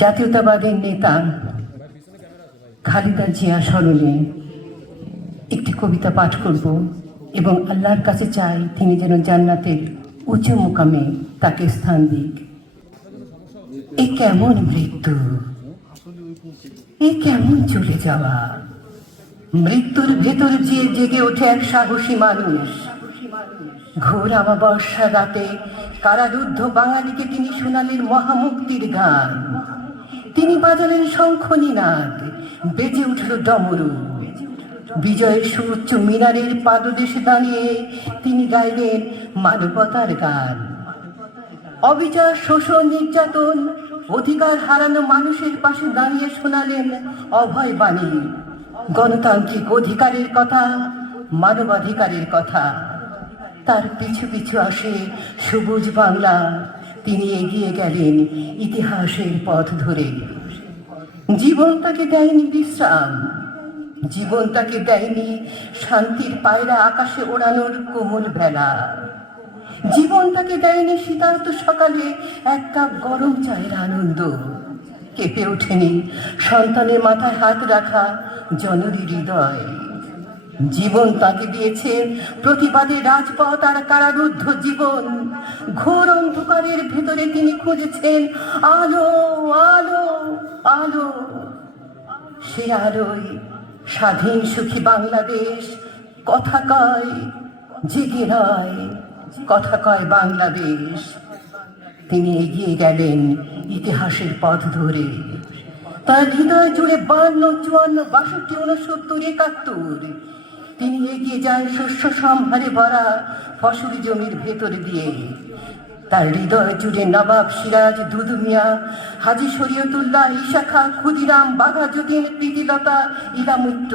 জাতীয়তাবাদের নেতা খালেদা জিয়া স্মরণে একটি কবিতা পাঠ করব এবং আল্লাহর কাছে চাই তিনি যেন জান্নাতের উঁচু মুকামে তাকে স্থান দিক। এ কেমন মৃত্যু, এ কেমন চলে যাওয়া। মৃত্যুর ভেতর যে জেগে ওঠে এক সাহসী মানুষ। ঘোর অমাবস্যা রাতে কারারুদ্ধ বাঙালিকে তিনি শোনালেন মহামুক্তির গান। তিনি বাজালেন শঙ্খ নিনাদ, বেজে উঠল ডমরু। বিজয়ের সুউচ্চ মিনারের পাদদেশে দাঁড়িয়ে তিনি গাইলেন মানবতার গান। অবিচার, শোষণ, নির্যাতন, অধিকার হারানো মানুষের পাশে দাঁড়িয়ে শোনালেন অভয় বাণী। গণতান্ত্রিক অধিকারের কথা, মানবাধিকারের কথা। তার পিছু পিছু আসে সবুজ বাংলা। তিনি এগিয়ে গেলেন ইতিহাসের পথ ধরে। জীবন তাকে দেয়নি বিশ্রাম, জীবন তাকে দেয়নি শান্তির পায়রা আকাশে ওড়ানোর কোমল বেলা। জীবন তাকে দেয়নি শীতার্ত সকালে এক কাপ গরম চায়ের আনন্দ। কেঁপে ওঠেনি সন্তানের মাথায় হাত রাখা জননী হৃদয়। জীবন তাকে দিয়েছে প্রতিবাদের রাজপথ আর কারারুদ্ধ জীবন। ঘোর অন্ধকারের ভেতরে তিনি খুঁজেছেন আলো, আলো, আলো। সে আলোয় স্বাধীন সুখী বাংলাদেশ কথা কয়, জেগে নয়, কথা কয় বাংলাদেশ। তিনি এগিয়ে গেলেন ইতিহাসের পথ ধরে। তার হৃদয় জুড়ে 52, 54, 62, 69, 71। তিনি এগিয়ে যান শস্য সম্ভারে ভরা ফসলি জমির ভেতর দিয়ে। তার হৃদয় জুড়ে নবাব সিরাজ, দুদু মিয়া, হাজী শরীয়তুল্লাহ, ইশাখা, ক্ষুদিরাম, বাঘাযতীন, প্রীতিলতা, ইলামুট্ট,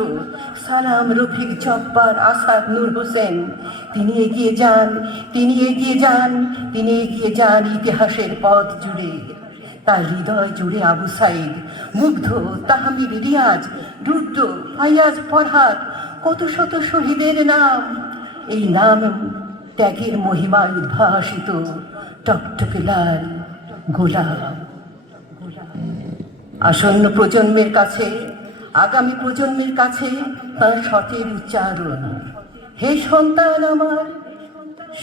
সালাম, রফিক, জব্বার, আসাদ, নূর হোসেন। তিনি এগিয়ে যান, তিনি এগিয়ে যান, তিনি এগিয়ে যান ইতিহাসের পথ জুড়ে। তার হৃদয় জুড়ে আবু সাইদ, মুগ্ধ, তাহমিদ, রিয়াজ, রুদ্র, ফাইয়াজ, ফরহাদ, কত শত শহীদের নাম। এই নাম ত্যাগের মহিমায় উদ্ভাসিত টকটকে লাল গোলাপ। আসন্ন প্রজন্মের কাছে, আগামী প্রজন্মের কাছে তার সতের উচ্চারণ। হে সন্তান আমার,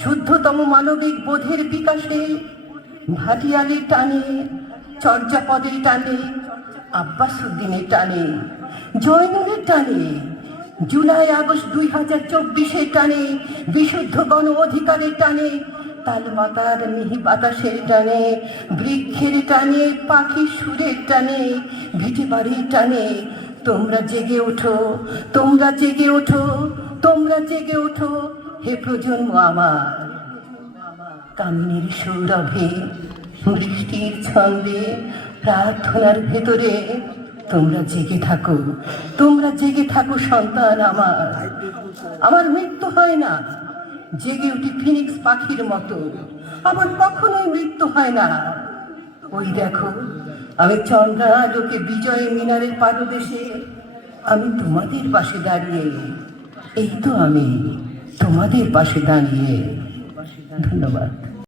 শুদ্ধতম মানবিক বোধের বিকাশে ভাটিয়ালির টানে, চর্যাপদের টানে, আব্বাস উদ্দিনের টানে, জয়নুলের টানে, জুলাই আগস্ট 2024 টানে, বিশুদ্ধ গণ অধিকারের টানে, তালমাতার মিহি বাতাসের টানে, বৃক্ষের টানে, পাখির সুরের টানে, ভিটে বাড়ির টানে। তোমরা জেগে ওঠো, তোমরা জেগে ওঠো, তোমরা জেগে ওঠো, হে প্রজন্ম আমার। কামিনীর সৌরভে, বৃষ্টির ছন্দে, প্রার্থনার ভেতরে তোমরা জেগে থাকো, তোমরা জেগে থাকো সন্তান আমার। আমার মৃত্যু হয় না, জেগে উঠি ফিনিক্স পাখির মতো। আমার কখনোই মৃত্যু হয় না। ওই দেখো, আমি চন্দ্রালোকে বিজয় মিনারের পাদদেশে, আমি তোমাদের পাশে দাঁড়িয়ে। এই তো আমি তোমাদের পাশে দাঁড়িয়ে। ধন্যবাদ।